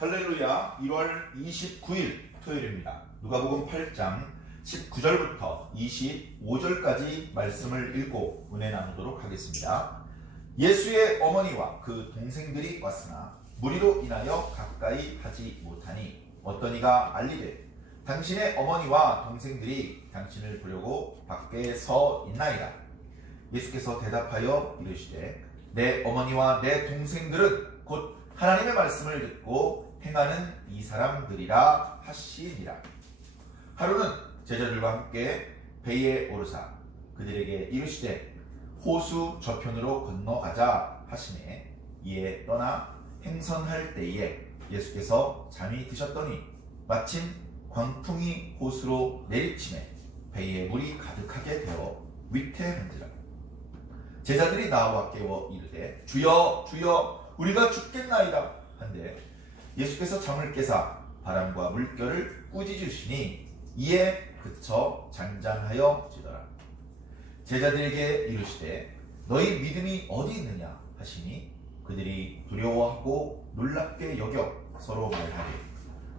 할렐루야. 1월 29일 토요일입니다. 누가복음 8장 19절부터 25절까지 말씀을 읽고 은혜 나누도록 하겠습니다. 예수의 어머니와 그 동생들이 왔으나 무리로 인하여 가까이 하지 못하니 어떤 이가 알리되 당신의 어머니와 동생들이 당신을 보려고 밖에 서 있나이다. 예수께서 대답하여 이르시되 내 어머니와 내 동생들은 곧 하나님의 말씀을 듣고 행하는 이 사람들이라 하시니라. 하루는 제자들과 함께 배에 오르사 그들에게 이르시되 호수 저편으로 건너가자 하시매 이에 떠나 행선할 때에 예수께서 잠이 드셨더니 마침 광풍이 호수로 내리치매 배에 물이 가득하게 되어 위태한지라. 제자들이 나와 깨워 이르되 주여 주여 우리가 죽겠나이다 한데 예수께서 잠을 깨사 바람과 물결을 꾸짖으시니 이에 그쳐 잔잔하여 지더라. 제자들에게 이르시되 너희 믿음이 어디 있느냐 하시니 그들이 두려워하고 놀랍게 여겨 서로 말하되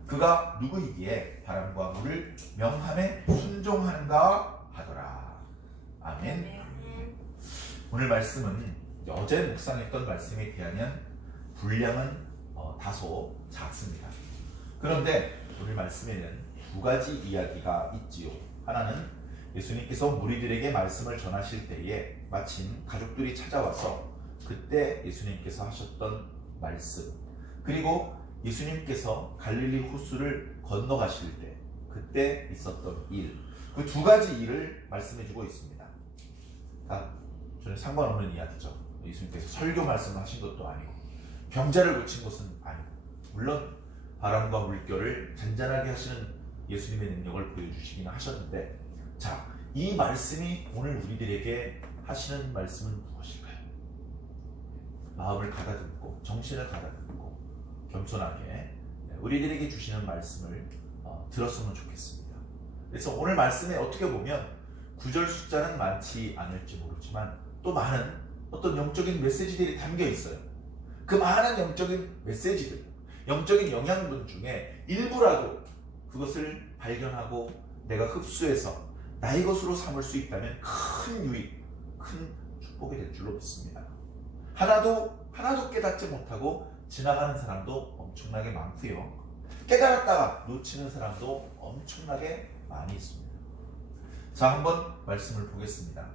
그가 누구이기에 바람과 물을 명함에 순종하는가 하더라. 아멘. 오늘 말씀은 어제 묵상했던 말씀에 비하면 분량은 다소 작습니다. 그런데 오늘 말씀에는 두 가지 이야기가 있지요. 하나는 예수님께서 무리들에게 말씀을 전하실 때에 마침 가족들이 찾아와서 그때 예수님께서 하셨던 말씀, 그리고 예수님께서 갈릴리 호수를 건너가실 때 그때 있었던 일, 그 두 가지 일을 말씀해주고 있습니다. 저는 상관없는 이야기죠. 예수님께서 설교 말씀을 하신 것도 아니고 병자를 고친 것은 아니고, 물론 바람과 물결을 잔잔하게 하시는 예수님의 능력을 보여주시기는 하셨는데, 자, 이 말씀이 오늘 우리들에게 하시는 말씀은 무엇일까요? 마음을 가다듬고 정신을 가다듬고 겸손하게 우리들에게 주시는 말씀을 들었으면 좋겠습니다. 그래서 오늘 말씀에 어떻게 보면 구절 숫자는 많지 않을지 모르지만 또 많은 어떤 영적인 메시지들이 담겨 있어요. 그 많은 영적인 메시지들, 영적인 영양분 중에 일부라도 그것을 발견하고 내가 흡수해서 나의 것으로 삼을 수 있다면 큰 유익, 큰 축복이 될 줄로 믿습니다. 하나도 깨닫지 못하고 지나가는 사람도 엄청나게 많고요. 깨달았다가 놓치는 사람도 엄청나게 많이 있습니다. 자, 한번 말씀을 보겠습니다.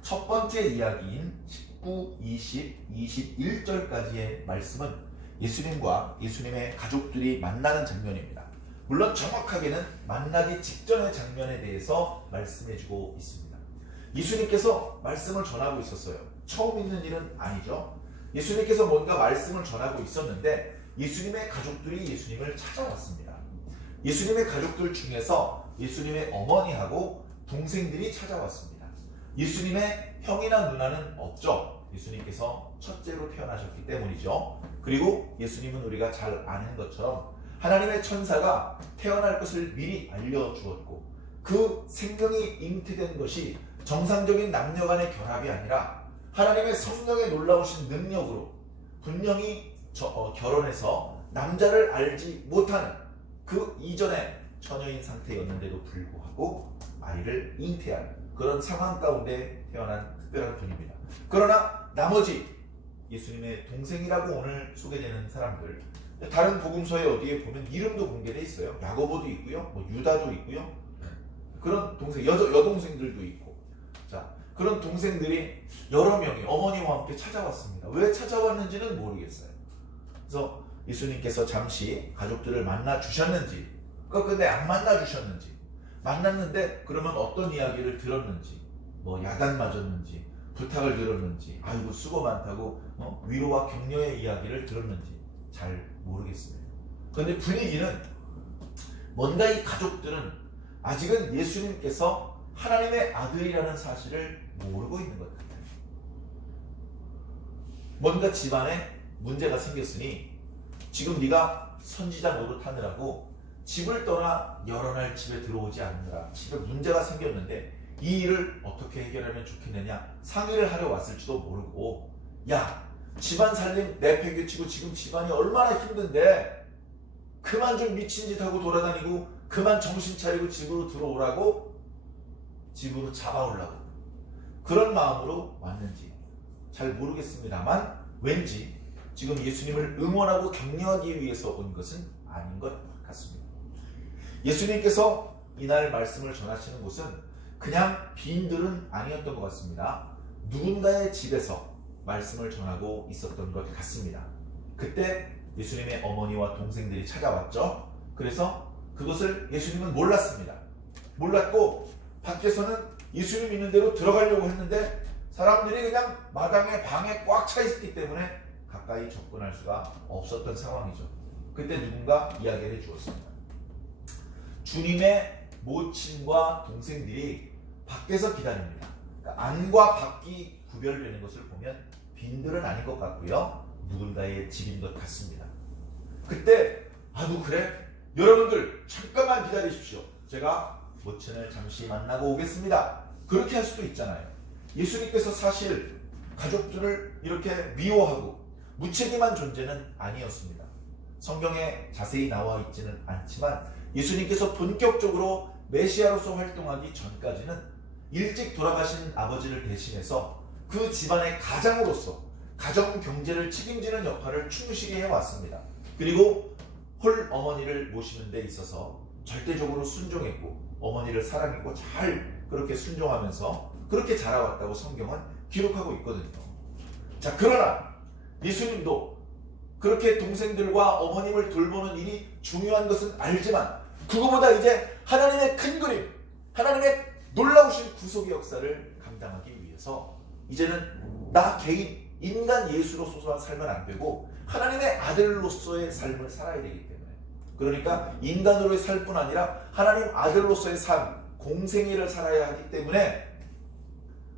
첫 번째 이야기인 19, 20, 21절까지의 말씀은 예수님과 예수님의 가족들이 만나는 장면입니다. 물론 정확하게는 만나기 직전의 장면에 대해서 말씀해주고 있습니다. 예수님께서 말씀을 전하고 있었어요. 처음 있는 일은 아니죠. 예수님께서 뭔가 말씀을 전하고 있었는데 예수님의 가족들이 예수님을 찾아왔습니다. 예수님의 가족들 중에서 예수님의 어머니하고 동생들이 찾아왔습니다. 예수님의 형이나 누나는 없죠. 예수님께서 첫째로 태어나셨기 때문이죠. 그리고 예수님은 우리가 잘 아는 것처럼 하나님의 천사가 태어날 것을 미리 알려주었고, 그 생명이 잉태된 것이 정상적인 남녀 간의 결합이 아니라 하나님의 성령의 놀라우신 능력으로 분명히 결혼해서 남자를 알지 못하는 그 이전의 처녀인 상태였는데도 불구하고 아이를 잉태한 그런 상황 가운데 태어난 특별한 분입니다. 그러나 나머지 예수님의 동생이라고 오늘 소개되는 사람들, 다른 복음서에 어디에 보면 이름도 공개되어 있어요. 야고보도 있고요, 유다도 있고요. 그런 동생, 여동생들도 있고, 자, 그런 동생들이 여러 명이 어머니와 함께 찾아왔습니다. 왜 찾아왔는지는 모르겠어요. 그래서 예수님께서 잠시 가족들을 만나 주셨는지, 근데 안 만나 주셨는지, 만났는데 그러면 어떤 이야기를 들었는지, 야단 맞았는지, 부탁을 들었는지, 아이고 수고 많다고 위로와 격려의 이야기를 들었는지 잘 모르겠습니다. 그런데 분위기는 뭔가 이 가족들은 아직은 예수님께서 하나님의 아들이라는 사실을 모르고 있는 것 같아요. 뭔가 집안에 문제가 생겼으니 지금 네가 선지자 노릇하느라고 집을 떠나 여러 날 집에 들어오지 않느라 집에 문제가 생겼는데 이 일을 어떻게 해결하면 좋겠느냐 상의를 하려 왔을지도 모르고, 야, 집안 살림 내팽개치고 지금 집안이 얼마나 힘든데 그만 좀 미친 짓 하고 돌아다니고 그만 정신 차리고 집으로 들어오라고, 집으로 잡아오려고 그런 마음으로 왔는지 잘 모르겠습니다만 왠지 지금 예수님을 응원하고 격려하기 위해서 온 것은 아닌 것 같습니다. 예수님께서 이날 말씀을 전하시는 곳은 그냥 빈들은 아니었던 것 같습니다. 누군가의 집에서 말씀을 전하고 있었던 것 같습니다. 그때 예수님의 어머니와 동생들이 찾아왔죠. 그래서 그것을 예수님은 몰랐습니다. 몰랐고 밖에서는 예수님 있는 대로 들어가려고 했는데 사람들이 그냥 마당에 방에 꽉 차 있기 때문에 가까이 접근할 수가 없었던 상황이죠. 그때 누군가 이야기를 해주었습니다. 주님의 모친과 동생들이 밖에서 기다립니다. 그러니까 안과 밖이 구별되는 것을 보면 빈들은 아닌 것 같고요. 누군가의 집인 것 같습니다. 그때 너 그래? 여러분들 잠깐만 기다리십시오. 제가 모친을 잠시 만나고 오겠습니다. 그렇게 할 수도 있잖아요. 예수님께서 사실 가족들을 이렇게 미워하고 무책임한 존재는 아니었습니다. 성경에 자세히 나와 있지는 않지만 예수님께서 본격적으로 메시아로서 활동하기 전까지는 일찍 돌아가신 아버지를 대신해서 그 집안의 가장으로서 가정 경제를 책임지는 역할을 충실히 해왔습니다. 그리고 홀 어머니를 모시는 데 있어서 절대적으로 순종했고 어머니를 사랑했고 잘 그렇게 순종하면서 그렇게 자라왔다고 성경은 기록하고 있거든요. 자, 그러나 예수님도 그렇게 동생들과 어머님을 돌보는 일이 중요한 것은 알지만 그거보다 이제 하나님의 큰 그림, 하나님의 놀라우신 구속의 역사를 감당하기 위해서 이제는 나 개인 인간 예수로서만 살면 안 되고 하나님의 아들로서의 삶을 살아야 되기 때문에, 그러니까 인간으로의 살 뿐 아니라 하나님 아들로서의 삶, 공생애를 살아야 하기 때문에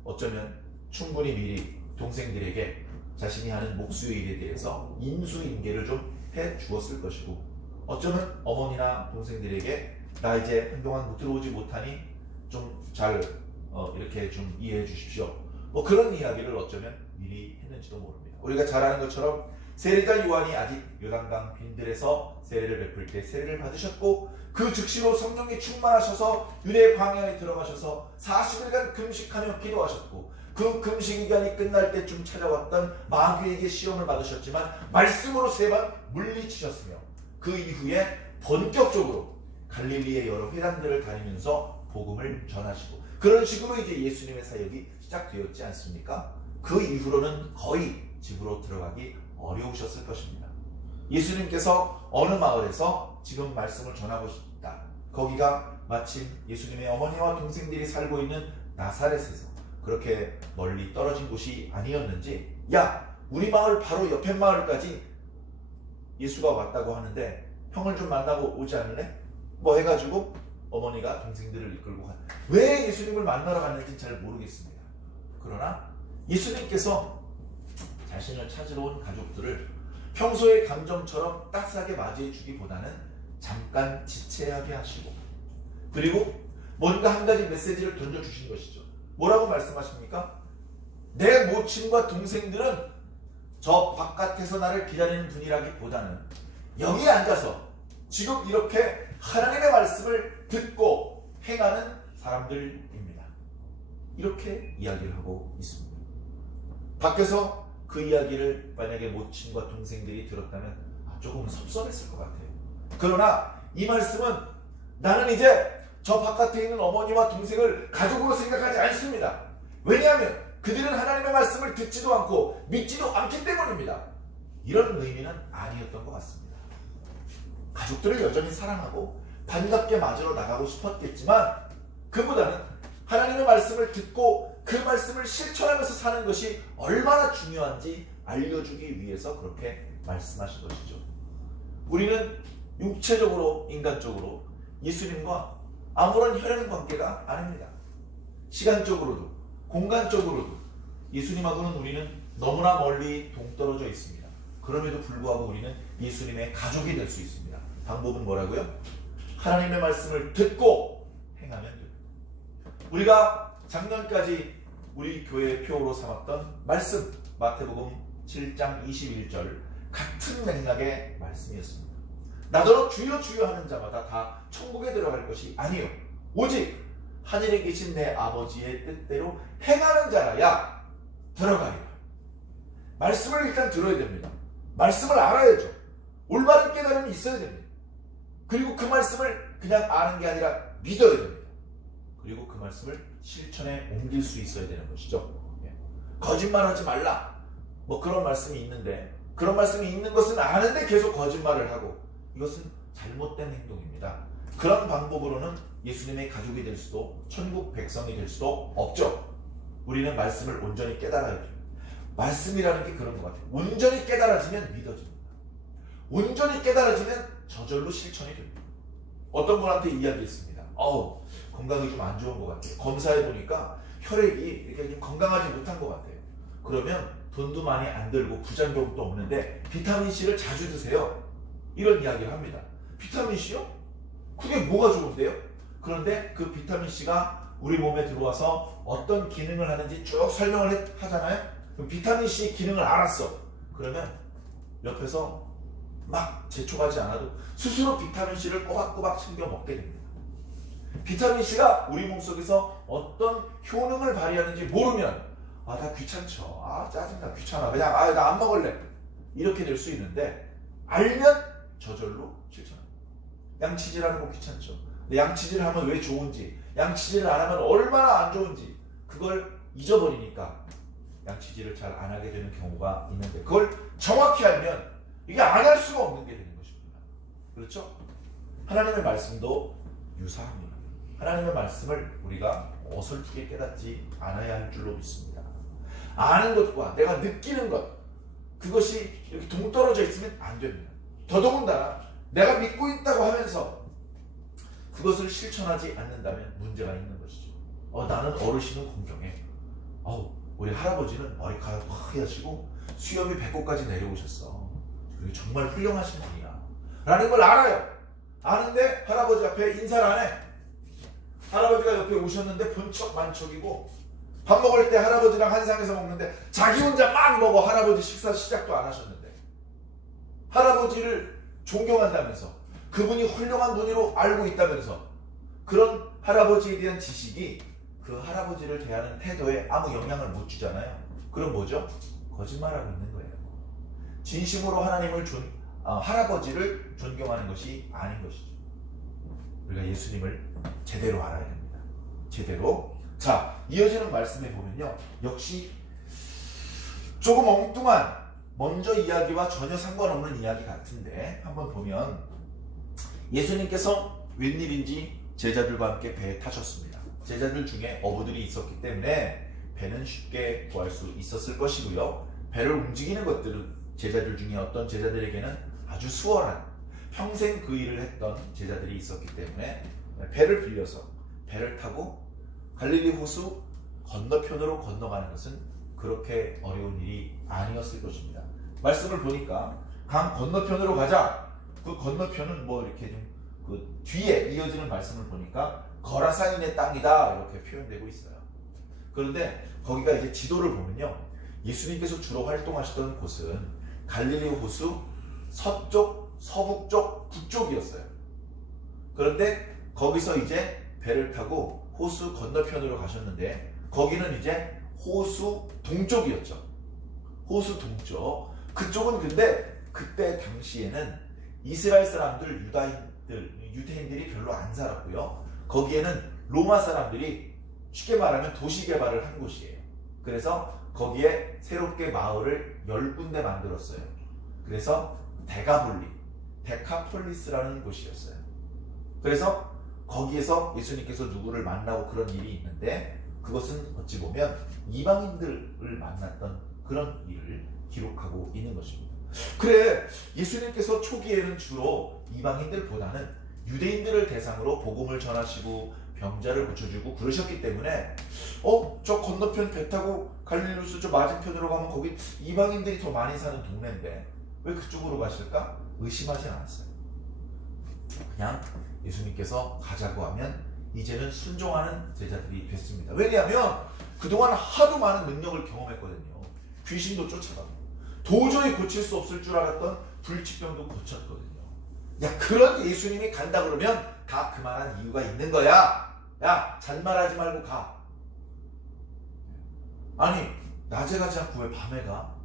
어쩌면 충분히 미리 동생들에게 자신이 하는 목수의 일에 대해서 인수인계를 좀 해 주었을 것이고, 어쩌면 어머니나 동생들에게 나 이제 한동안 못 들어오지 못하니 좀 잘 이렇게 좀 이해해 주십시오, 뭐 그런 이야기를 어쩌면 미리 했는지도 모릅니다. 우리가 잘 아는 것처럼 세례자 요한이 아직 요단강 빈들에서 세례를 베풀 때 세례를 받으셨고 그 즉시로 성령이 충만하셔서 유대 광야에 들어가셔서 40일간 금식하며 기도하셨고 그 금식 기간이 끝날 때쯤 찾아왔던 마귀에게 시험을 받으셨지만 말씀으로 3번 물리치셨으며 그 이후에 본격적으로 갈릴리의 여러 회당들을 다니면서 복음을 전하시고 그런 식으로 이제 예수님의 사역이 시작되었지 않습니까? 그 이후로는 거의 집으로 들어가기 어려우셨을 것입니다. 예수님께서 어느 마을에서 지금 말씀을 전하고 싶다. 거기가 마침 예수님의 어머니와 동생들이 살고 있는 나사렛에서 그렇게 멀리 떨어진 곳이 아니었는지, 야, 우리 마을 바로 옆에 마을까지 예수가 왔다고 하는데 형을 좀 만나고 오지 않을래? 뭐 해가지고 어머니가 동생들을 이끌고 왜 예수님을 만나러 갔는지 잘 모르겠습니다. 그러나 예수님께서 자신을 찾으러 온 가족들을 평소의 감정처럼 따스하게 맞이해 주기보다는 잠깐 지체하게 하시고, 그리고 뭔가 한 가지 메시지를 던져주신 것이죠. 뭐라고 말씀하십니까? 내 모친과 동생들은 저 바깥에서 나를 기다리는 분이라기보다는 여기 앉아서 지금 이렇게 하나님의 말씀을 듣고 행하는 사람들입니다. 이렇게 이야기를 하고 있습니다. 밖에서 그 이야기를 만약에 모친과 동생들이 들었다면 조금 섭섭했을 것 같아요. 그러나 이 말씀은 나는 이제 저 바깥에 있는 어머니와 동생을 가족으로 생각하지 않습니다. 왜냐하면 그들은 하나님의 말씀을 듣지도 않고 믿지도 않기 때문입니다. 이런 의미는 아니었던 것 같습니다. 가족들을 여전히 사랑하고 반갑게 맞으러 나가고 싶었겠지만 그보다는 하나님의 말씀을 듣고 그 말씀을 실천하면서 사는 것이 얼마나 중요한지 알려주기 위해서 그렇게 말씀하신 것이죠. 우리는 육체적으로, 인간적으로 예수님과 아무런 혈연 관계가 아닙니다. 시간적으로도 공간적으로도 예수님하고는 우리는 너무나 멀리 동떨어져 있습니다. 그럼에도 불구하고 우리는 예수님의 가족이 될 수 있습니다. 방법은 뭐라고요? 하나님의 말씀을 듣고 행하면 됩니다. 우리가 작년까지 우리 교회의 표어로 삼았던 말씀, 마태복음 7장 21절 같은 맥락의 말씀이었습니다. 나더러 주여 주여 하는 자마다 다 천국에 들어갈 것이 아니요 오직 하늘에 계신 내 아버지의 뜻대로 행하는 자라야 들어가리라. 말씀을 일단 들어야 됩니다. 말씀을 알아야죠. 올바른 깨달음이 있어야 됩니다. 그리고 그 말씀을 그냥 아는 게 아니라 믿어야 됩니다. 그리고 그 말씀을 실천에 옮길 수 있어야 되는 것이죠. 거짓말하지 말라. 뭐 그런 말씀이 있는데, 그런 말씀이 있는 것은 아는데 계속 거짓말을 하고, 이것은 잘못된 행동입니다. 그런 방법으로는 예수님의 가족이 될 수도 천국 백성이 될 수도 없죠. 우리는 말씀을 온전히 깨달아야 돼요. 말씀이라는 게 그런 것 같아요. 온전히 깨달아지면 믿어집니다. 온전히 깨달아지면 저절로 실천이 됩니다. 어떤 분한테 이야기했습니다. 건강이 좀 안 좋은 것 같아요. 검사해 보니까 혈액이 이렇게 좀 건강하지 못한 것 같아요. 그러면 돈도 많이 안 들고 부작용도 없는데 비타민C를 자주 드세요. 이런 이야기를 합니다. 비타민C요? 그게 뭐가 좋은데요? 그런데 그 비타민C가 우리 몸에 들어와서 어떤 기능을 하는지 쭉 설명을 하잖아요. 그럼 비타민C 기능을 알았어. 그러면 옆에서 막 재촉하지 않아도 스스로 비타민C를 꼬박꼬박 챙겨 먹게 됩니다. 비타민C가 우리 몸속에서 어떤 효능을 발휘하는지 모르면 나 귀찮죠. 짜증나. 귀찮아. 그냥 나 안 먹을래. 이렇게 될 수 있는데 알면 저절로 실천합니다. 양치질하는 거 귀찮죠. 근데 양치질을 하면 왜 좋은지, 양치질을 안 하면 얼마나 안 좋은지 그걸 잊어버리니까 양치질을 잘 안 하게 되는 경우가 있는데, 그걸 정확히 알면 이게 안 할 수가 없는 게 되는 것입니다. 그렇죠? 하나님의 말씀도 유사합니다. 하나님의 말씀을 우리가 어설프게 깨닫지 않아야 할 줄로 믿습니다. 아는 것과 내가 느끼는 것, 그것이 이렇게 동떨어져 있으면 안 됩니다. 더더군다나 내가 믿고 있다고 하면서 그것을 실천하지 않는다면 문제가 있는 것이죠. 나는 어르신은 공경해. 우리 할아버지는 머리카락 하얗시고 수염이 배꼽까지 내려오셨어. 정말 훌륭하신 분이야. 라는 걸 알아요. 아는데 할아버지 앞에 인사를 안 해. 할아버지가 옆에 오셨는데 본척 만척이고, 밥 먹을 때 할아버지랑 한상에서 먹는데 자기 혼자 막 먹어. 할아버지 식사 시작도 안 하셨는데. 할아버지를 존경한다면서, 그분이 훌륭한 분으로 알고 있다면서, 그런 할아버지에 대한 지식이 그 할아버지를 대하는 태도에 아무 영향을 못 주잖아요. 그럼 뭐죠? 거짓말하고 있는 거예요. 진심으로 할아버지를 존경하는 것이 아닌 것이죠. 우리가 예수님을 제대로 알아야 됩니다. 제대로. 자, 이어지는 말씀에 보면요, 역시 조금 엉뚱한, 먼저 이야기와 전혀 상관없는 이야기 같은데, 한번 보면 예수님께서 웬일인지 제자들과 함께 배에 타셨습니다. 제자들 중에 어부들이 있었기 때문에 배는 쉽게 구할 수 있었을 것이고요. 배를 움직이는 것들은 제자들 중에 어떤 제자들에게는 아주 수월한, 평생 그 일을 했던 제자들이 있었기 때문에 배를 빌려서 배를 타고 갈릴리 호수 건너편으로 건너가는 것은 그렇게 어려운 일이 아니었을 것입니다. 말씀을 보니까 강 건너편으로 가자. 그 건너편은 뭐 이렇게 좀 그 뒤에 이어지는 말씀을 보니까 거라사인의 땅이다 이렇게 표현되고 있어요. 그런데 거기가 이제 지도를 보면요, 예수님께서 주로 활동하시던 곳은 갈릴리 호수 서쪽, 서북쪽, 북쪽이었어요. 그런데 거기서 이제 배를 타고 호수 건너편으로 가셨는데, 거기는 이제 호수 동쪽이었죠. 호수 동쪽. 그쪽은 근데 그때 당시에는 이스라엘 사람들, 유대인들이 별로 안 살았고요. 거기에는 로마 사람들이 쉽게 말하면 도시 개발을 한 곳이에요. 그래서 거기에 새롭게 마을을 10군데 만들었어요. 그래서 데카폴리스라는 곳이었어요. 그래서 거기에서 예수님께서 누구를 만나고 그런 일이 있는데, 그것은 어찌 보면 이방인들을 만났던 그런 일을 기록하고 있는 것입니다. 그래, 예수님께서 초기에는 주로 이방인들보다는 유대인들을 대상으로 복음을 전하시고 병자를 고쳐주고 그러셨기 때문에 저 건너편 배 타고 갈릴리호수 저 맞은편으로 가면 거기 이방인들이 더 많이 사는 동네인데 왜 그쪽으로 가실까? 의심하지 않았어요. 그냥 예수님께서 가자고 하면 이제는 순종하는 제자들이 됐습니다. 왜냐하면 그동안 하도 많은 능력을 경험했거든요. 귀신도 쫓아가고 도저히 고칠 수 없을 줄 알았던 불치병도 고쳤거든요. 야, 그런 예수님이 간다 그러면 다 그만한 이유가 있는 거야. 야, 잔말하지 말고 가. 아니, 낮에 가지 않고 왜 밤에 가?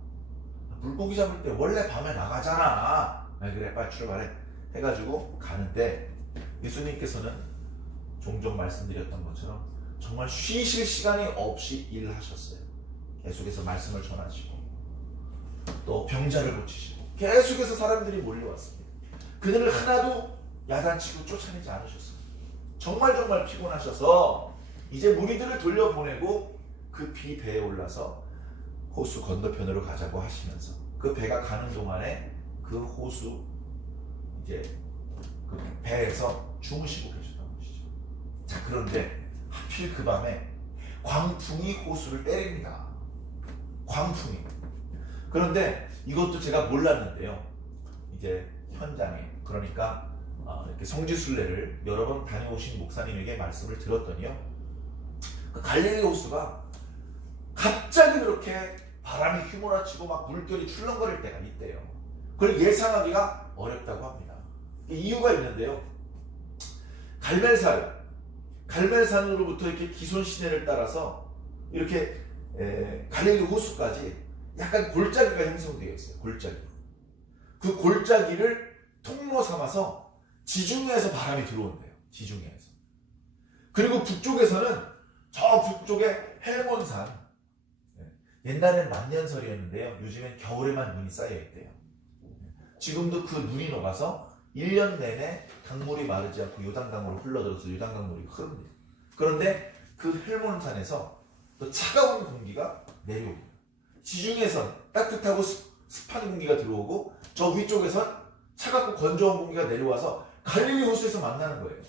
물고기 잡을 때 원래 밤에 나가잖아. 그래, 빨리 출발해. 해가지고 가는데 예수님께서는 종종 말씀드렸던 것처럼 정말 쉬실 시간이 없이 일하셨어요. 계속해서 말씀을 전하시고 또 병자를 고치시고 계속해서 사람들이 몰려왔습니다. 그들을 하나도 야단치고 쫓아내지 않으셨어요. 정말 피곤하셔서 이제 무리들을 돌려보내고 급히 배에 올라서 호수 건너편으로 가자고 하시면서 그 배가 가는 동안에 그 호수 이제 그 배에서 주무시고 계셨던 것이죠. 자, 그런데 하필 그 밤에 광풍이 호수를 때립니다. 광풍이. 그런데 이것도 제가 몰랐는데요. 이제 현장에, 그러니까 이렇게 성지순례를 여러 번 다녀오신 목사님에게 말씀을 들었더니요, 그 갈릴리 호수가 갑자기 그렇게 바람이 휘몰아치고 막 물결이 출렁거릴 때가 있대요. 그걸 예상하기가 어렵다고 합니다. 이유가 있는데요. 갈멜산으로부터 이렇게 기손 시내를 따라서 이렇게 갈릴리 호수까지 약간 골짜기가 형성되어 있어요. 골짜기. 그 골짜기를 통로 삼아서 지중해에서 바람이 들어온대요. 지중해에서. 그리고 북쪽에서는 저 북쪽에 헬몬산. 옛날엔 만년설이었는데요. 요즘엔 겨울에만 눈이 쌓여있대요. 지금도 그 눈이 녹아서 1년 내내 강물이 마르지 않고 요단강으로 흘러들어서 요단강물이 흐릅니다. 그런데 그 헬몬산에서 또 차가운 공기가 내려옵니다. 지중해선 따뜻하고 습한 공기가 들어오고 저 위쪽에선 차갑고 건조한 공기가 내려와서 갈릴리 호수에서 만나는 거예요.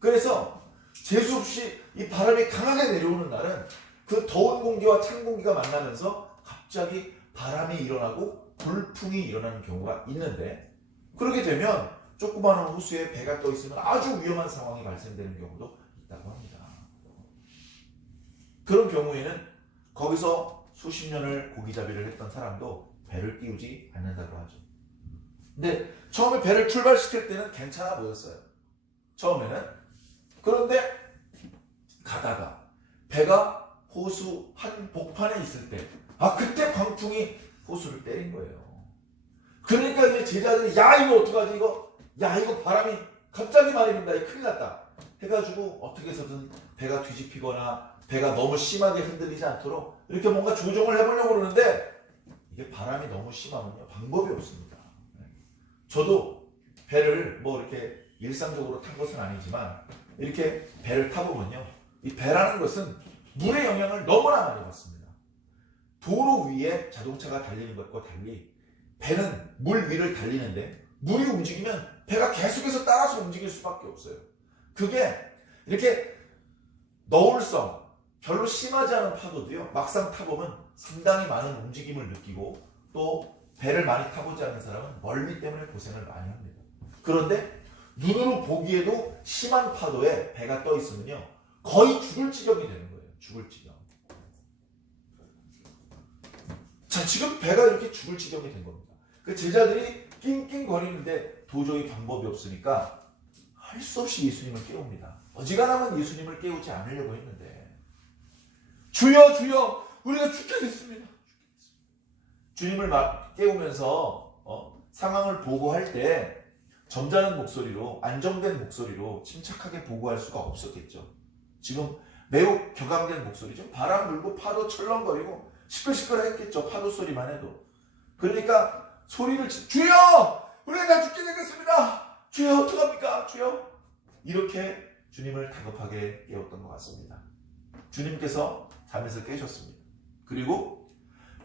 그래서 재수없이 이 바람이 강하게 내려오는 날은 그 더운 공기와 찬 공기가 만나면서 갑자기 바람이 일어나고 돌풍이 일어나는 경우가 있는데, 그렇게 되면 조그마한 호수에 배가 떠 있으면 아주 위험한 상황이 발생되는 경우도 있다고 합니다. 그런 경우에는 거기서 수십 년을 고기잡이를 했던 사람도 배를 띄우지 않는다고 하죠. 근데 처음에 배를 출발시킬 때는 괜찮아 보였어요. 처음에는. 그런데 가다가 배가 호수 한 복판에 있을 때, 그때 광풍이 호수를 때린 거예요. 그러니까 이제 제자들이, 야, 이거 어떡하지, 이거? 야, 이거 바람이 갑자기 많이 분다, 이거 큰일 났다. 해가지고 어떻게 해서든 배가 뒤집히거나 배가 너무 심하게 흔들리지 않도록 이렇게 뭔가 조정을 해보려고 그러는데, 이게 바람이 너무 심하면요, 방법이 없습니다. 저도 배를 뭐 이렇게 일상적으로 탄 것은 아니지만, 이렇게 배를 타보면요, 이 배라는 것은 물의 영향을 너무나 많이 받습니다. 도로 위에 자동차가 달리는 것과 달리 배는 물 위를 달리는데, 물이 움직이면 배가 계속해서 따라서 움직일 수밖에 없어요. 그게 이렇게 너울성, 별로 심하지 않은 파도도요, 막상 타보면 상당히 많은 움직임을 느끼고, 또 배를 많이 타보지 않은 사람은 멀미 때문에 고생을 많이 합니다. 그런데 눈으로 보기에도 심한 파도에 배가 떠 있으면요, 거의 죽을 지경이 되는 거예요. 죽을 지경. 자, 지금 배가 이렇게 죽을 지경이 된 겁니다. 그 제자들이 낑낑거리는데 도저히 방법이 없으니까 할 수 없이 예수님을 깨웁니다. 어지간하면 예수님을 깨우지 않으려고 했는데, 주여, 주여, 우리가 죽게 됐습니다. 주님을 막 깨우면서 상황을 보고할 때 점잖은 목소리로, 안정된 목소리로 침착하게 보고할 수가 없었겠죠. 지금 매우 격앙된 목소리죠. 바람 불고 파도 철렁거리고 시끌시끌했겠죠. 파도 소리만 해도. 그러니까 소리를 주여! 우리가 다 죽게 되겠습니다. 주여, 어떡합니까? 주여! 이렇게 주님을 다급하게 깨웠던 것 같습니다. 주님께서 잠에서 깨셨습니다. 그리고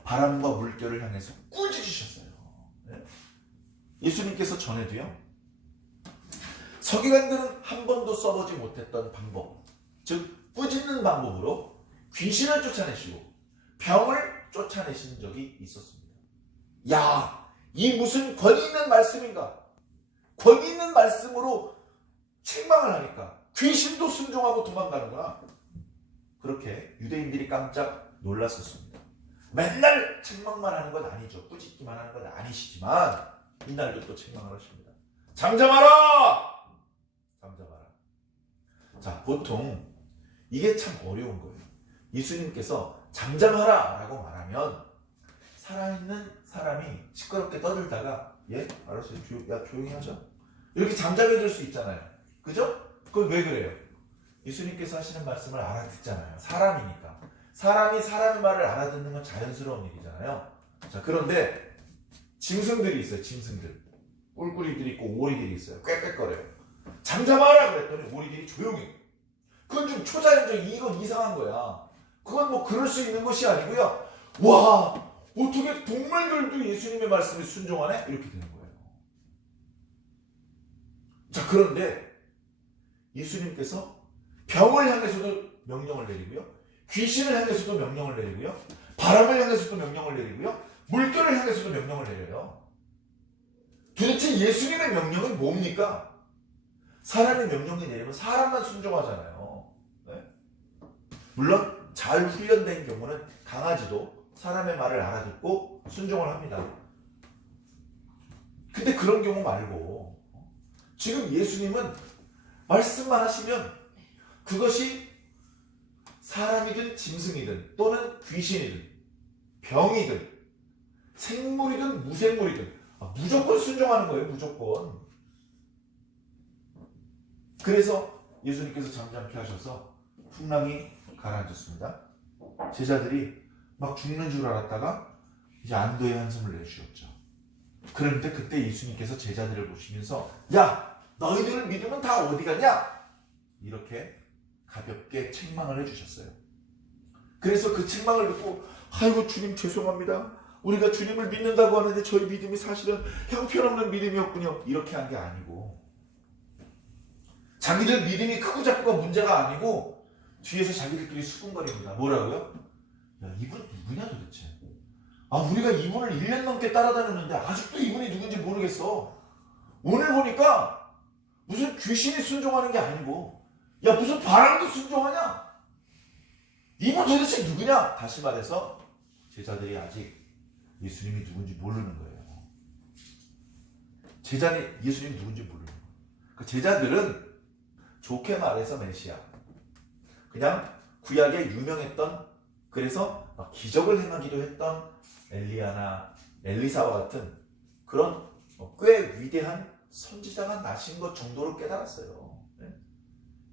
바람과 물결을 향해서 꾸짖으셨어요. 네. 예수님께서 전에도요, 서기관들은 한 번도 써보지 못했던 방법, 즉 꾸짖는 방법으로 귀신을 쫓아내시고 병을 쫓아내신 적이 있었습니다. 야, 이 무슨 권위 있는 말씀인가? 권위 있는 말씀으로 책망을 하니까 귀신도 순종하고 도망가는구나. 그렇게 유대인들이 깜짝 놀랐었습니다. 맨날 책망만 하는 건 아니죠. 꾸짖기만 하는 건 아니시지만 이날도 또 책망을 하십니다. 잠잠하라! 잠잠하라. 자, 보통 이게 참 어려운 거예요. 예수님께서 잠잠하라 라고 말하면 살아있는 사람이 시끄럽게 떠들다가 알았어요. 조용히 하자. 이렇게 잠잠해질 수 있잖아요. 그죠? 그건 왜 그래요? 예수님께서 하시는 말씀을 알아듣잖아요. 사람이니까. 사람이 사람의 말을 알아듣는 건 자연스러운 일이잖아요. 자, 그런데 짐승들이 있어요. 짐승들. 꿀꿀이들이 있고 오리들이 있어요. 꽥꽥거려요. 잠잠하라 그랬더니 오리들이 조용히. 그건 좀 초자연적, 이건 이상한 거야. 그건 뭐 그럴 수 있는 것이 아니고요. 와, 어떻게 동물들도 예수님의 말씀에 순종하네? 이렇게 되는 거예요. 자, 그런데 예수님께서 병을 향해서도 명령을 내리고요. 귀신을 향해서도 명령을 내리고요. 바람을 향해서도 명령을 내리고요. 물결을 향해서도 명령을 내려요. 도대체 예수님의 명령은 뭡니까? 사람의 명령이 내리면 사람만 순종하잖아요. 네? 물론 잘 훈련된 경우는 강아지도 사람의 말을 알아듣고 순종을 합니다. 근데 그런 경우 말고 지금 예수님은 말씀만 하시면 그것이 사람이든 짐승이든 또는 귀신이든 병이든 생물이든 무생물이든 무조건 순종하는 거예요. 무조건. 그래서 예수님께서 잠잠케 하셔서 풍랑이 가라앉았습니다. 제자들이 막 죽는 줄 알았다가 이제 안도의 한숨을 내쉬었죠. 그런데 그때 예수님께서 제자들을 보시면서 야, 너희들을 믿으면 다 어디 갔냐? 이렇게 가볍게 책망을 해주셨어요. 그래서 그 책망을 듣고 아이고 주님 죄송합니다. 우리가 주님을 믿는다고 하는데 저희 믿음이 사실은 형편없는 믿음이었군요. 이렇게 한 게 아니고 자기들 믿음이 크고 작고가 문제가 아니고 뒤에서 자기들끼리 수군거립니다. 뭐라고요? 야, 이분 누구냐 도대체? 우리가 이분을 1년 넘게 따라다녔는데 아직도 이분이 누군지 모르겠어. 오늘 보니까 무슨 귀신이 순종하는 게 아니고 야, 무슨 바람도 순종하냐? 이분 도대체 누구냐? 다시 말해서 제자들이 아직 예수님이 누군지 모르는 거예요. 예수님이 누군지 모르는 거예요. 그 제자들은 좋게 말해서 메시아. 그냥 구약에 유명했던, 그래서 막 기적을 행하기도 했던 엘리야나 엘리사와 같은 그런 꽤 위대한 선지자가 나신 것 정도로 깨달았어요.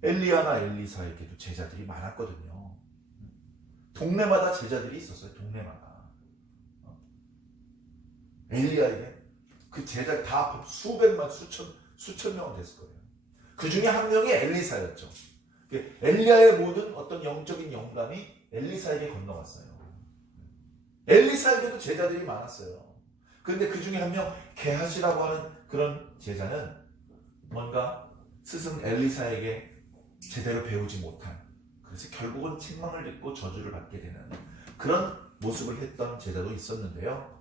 엘리야나 엘리사에게도 제자들이 많았거든요. 동네마다 제자들이 있었어요. 동네마다. 엘리야에게 그 제자 다 수백만 수천 명은 됐을 거예요. 그 중에 한 명이 엘리사였죠. 엘리야의 모든 어떤 영적인 영감이 엘리사에게 건너갔어요. 엘리사에게도 제자들이 많았어요. 그런데 그 중에 한 명 게하시라고 하는 그런 제자는 뭔가 스승 엘리사에게 제대로 배우지 못한, 그래서 결국은 책망을 듣고 저주를 받게 되는 그런 모습을 했던 제자도 있었는데요.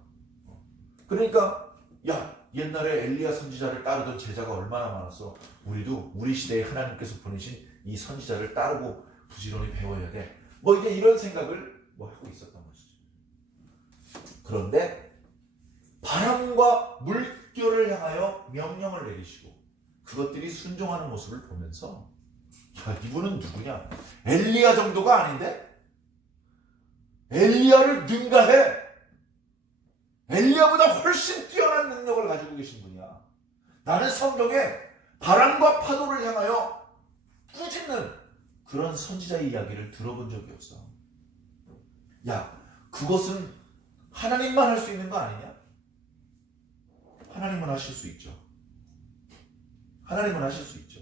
그러니까 야, 옛날에 엘리야 선지자를 따르던 제자가 얼마나 많았어. 우리도 우리 시대에 하나님께서 보내신 이 선지자를 따르고 부지런히 배워야 돼. 뭐 이제 이런 생각을 하고 있었던 것이죠. 그런데 바람과 물결을 향하여 명령을 내리시고 그것들이 순종하는 모습을 보면서 야, 이분은 누구냐? 엘리야 정도가 아닌데? 엘리야를 능가해. 엘리야보다 훨씬 뛰어난 능력을 가지고 계신 분이야. 나는 성경에 바람과 파도를 향하여 꾸짖는 그런 선지자의 이야기를 들어본 적이 없어. 야, 그것은 하나님만 할 수 있는 거 아니냐? 하나님은 하실 수 있죠. 하나님은 하실 수 있죠.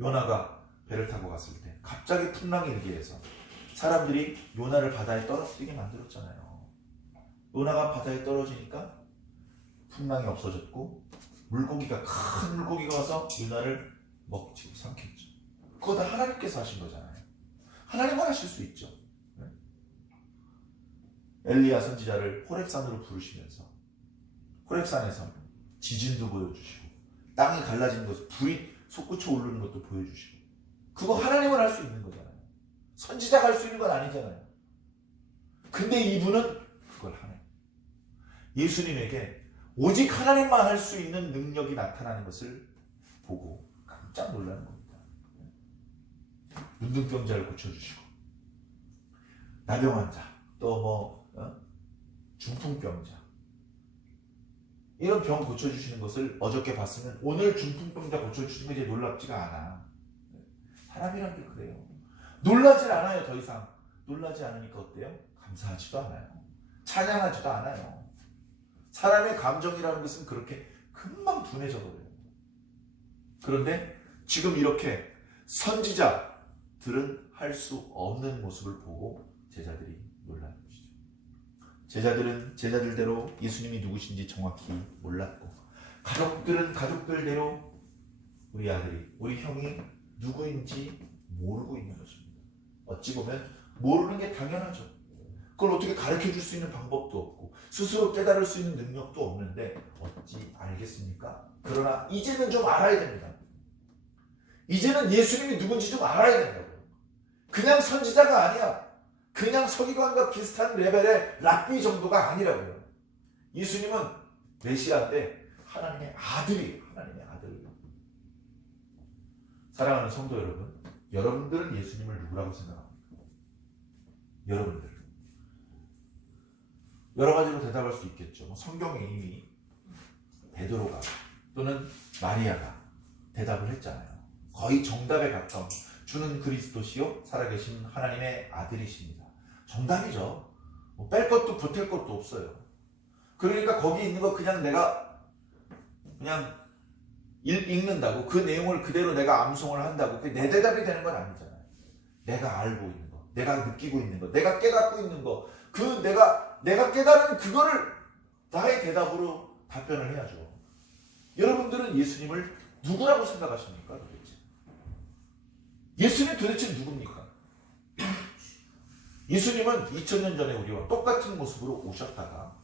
요나가 배를 타고 갔을 때 갑자기 풍랑이 일게 해서 사람들이 요나를 바다에 떨어뜨리게 만들었잖아요. 요나가 바다에 떨어지니까 풍랑이 없어졌고 물고기가, 큰 물고기가 와서 요나를 먹지, 삼켰죠. 그거 다 하나님께서 하신 거잖아요. 하나님은 하실 수 있죠. 엘리야 선지자를 호렙산으로 부르시면서 호렙산에서 지진도 보여주시고 땅이 갈라진 것, 불이 솟구쳐 오르는 것도 보여주시고, 그거 하나님은 할 수 있는 거잖아요. 선지자가 할 수 있는 건 아니잖아요. 근데 이분은 그걸 하네. 예수님에게 오직 하나님만 할 수 있는 능력이 나타나는 것을 보고 깜짝 놀라는 겁니다. 문둥병자를 고쳐주시고, 나병 환자, 또 중풍병자, 이런 병 고쳐주시는 것을 어저께 봤으면 오늘 중풍병자 고쳐주시는 게 이제 놀랍지가 않아. 사람이란 게 그래요. 놀라질 않아요. 더 이상 놀라지 않으니까 어때요? 감사하지도 않아요. 찬양하지도 않아요. 사람의 감정이라는 것은 그렇게 금방 둔해져 버려요. 그런데 지금 이렇게 선지자들은 할 수 없는 모습을 보고 제자들이 놀라는 것이죠. 제자들은 제자들대로 예수님이 누구신지 정확히 몰랐고, 가족들은 가족들대로 우리 아들이, 우리 형이 누구인지 모르고 있는 것입니다. 어찌 보면 모르는 게 당연하죠. 그걸 어떻게 가르쳐 줄 수 있는 방법도 없고 스스로 깨달을 수 있는 능력도 없는데 어찌 알겠습니까? 그러나 이제는 좀 알아야 됩니다. 이제는 예수님이 누군지 좀 알아야 된다고요. 그냥 선지자가 아니야. 그냥 서기관과 비슷한 레벨의 랍비 정도가 아니라고요. 예수님은 메시아 때 하나님의 아들이에요. 하나님의 아들. 사랑하는 성도 여러분, 여러분들은 예수님을 누구라고 생각합니까? 여러분들. 여러 가지로 대답할 수 있겠죠. 성경에 이미 베드로가 또는 마리아가 대답을 했잖아요. 거의 정답에 가까운, 주는 그리스도시요 살아계신 하나님의 아들이십니다. 정답이죠. 뺄 것도 보탤 것도 없어요. 그러니까 거기 있는 거 그냥 내가 그냥 읽는다고, 그 내용을 그대로 내가 암송을 한다고 그게 내 대답이 되는 건 아니잖아요. 내가 알고 있는 거, 내가 느끼고 있는 거, 내가 깨닫고 있는 거, 그 내가 깨달은 그거를 나의 대답으로 답변을 해야죠. 여러분들은 예수님을 누구라고 생각하십니까? 도대체 예수님 도대체 누굽니까? 예수님은 2000년 전에 우리와 똑같은 모습으로 오셨다가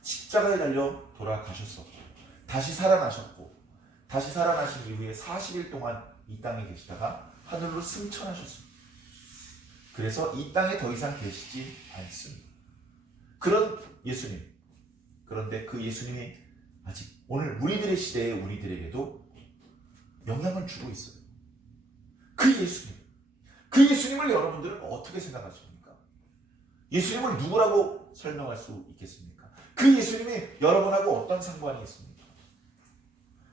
십자가에 달려 돌아가셨었고, 다시 살아나셨고, 다시 살아나신 이후에 40일 동안 이 땅에 계시다가 하늘로 승천하셨습니다. 그래서 이 땅에 더 이상 계시지 않습니다. 그런 예수님. 그런데 그 예수님이 아직 오늘 우리들의 시대에 우리들에게도 영향을 주고 있어요. 그 예수님을 여러분들은 어떻게 생각하십니까? 예수님을 누구라고 설명할 수 있겠습니까? 그 예수님이 여러분하고 어떤 상관이 있습니까?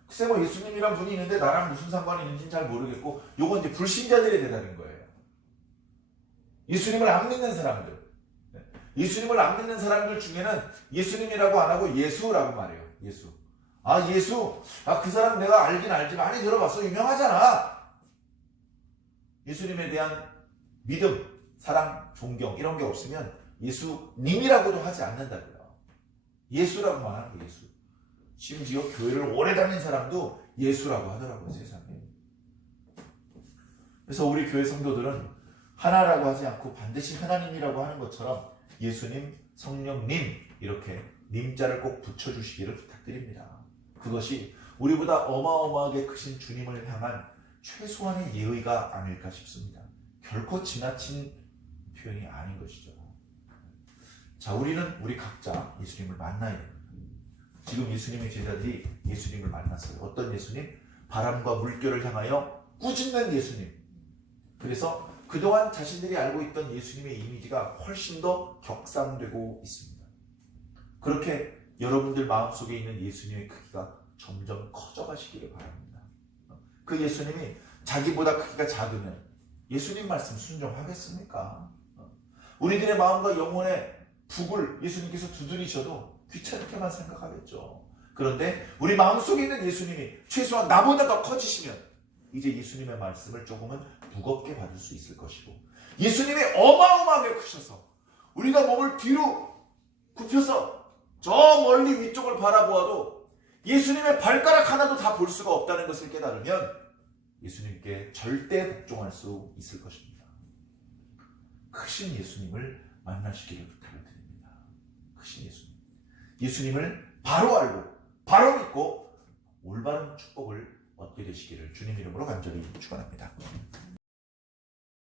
글쎄 예수님이란 분이 있는데 나랑 무슨 상관이 있는지는 잘 모르겠고, 요건 이제 불신자들의 대답인 거예요. 예수님을 안 믿는 사람들, 예수님을 안 믿는 사람들 중에는 예수님이라고 안 하고 예수라고 말해요. 예수. 예수. 그 사람 내가 알긴 알지, 많이 들어봤어. 유명하잖아. 예수님에 대한 믿음, 사랑, 존경 이런 게 없으면 예수님이라고도 하지 않는다고요. 예수라고만 하는 거예요. 예수. 심지어 교회를 오래 다닌 사람도 예수라고 하더라고요. 세상에. 그래서 우리 교회 성도들은 하나라고 하지 않고 반드시 하나님이라고 하는 것처럼 예수님, 성령님 이렇게 님자를 꼭 붙여주시기를 부탁드립니다. 그것이 우리보다 어마어마하게 크신 주님을 향한 최소한의 예의가 아닐까 싶습니다. 결코 지나친 표현이 아닌 것이죠. 자, 우리 각자 예수님을 만나야 됩니다. 지금 예수님의 제자들이 예수님을 만났어요. 어떤 예수님? 바람과 물결을 향하여 꾸짖는 예수님. 그래서 그동안 자신들이 알고 있던 예수님의 이미지가 훨씬 더 격상되고 있습니다. 그렇게 여러분들 마음속에 있는 예수님의 크기가 점점 커져가시기를 바랍니다. 그 예수님이 자기보다 크기가 작으면 예수님 말씀 순종하겠습니까? 우리들의 마음과 영혼의 북을 예수님께서 두드리셔도 귀찮게만 생각하겠죠. 그런데 우리 마음속에 있는 예수님이 최소한 나보다 더 커지시면 이제 예수님의 말씀을 조금은 무겁게 받을 수 있을 것이고, 예수님이 어마어마하게 크셔서 우리가 몸을 뒤로 굽혀서 저 멀리 위쪽을 바라보아도 예수님의 발가락 하나도 다 볼 수가 없다는 것을 깨달으면 예수님께 절대 복종할 수 있을 것입니다. 크신 예수님을 만나시기를 부탁을 드립니다. 크신 예수님. 예수님을 바로 알고 바로 믿고 올바른 축복을 얻게 되시기를 주님 이름으로 간절히 축원합니다.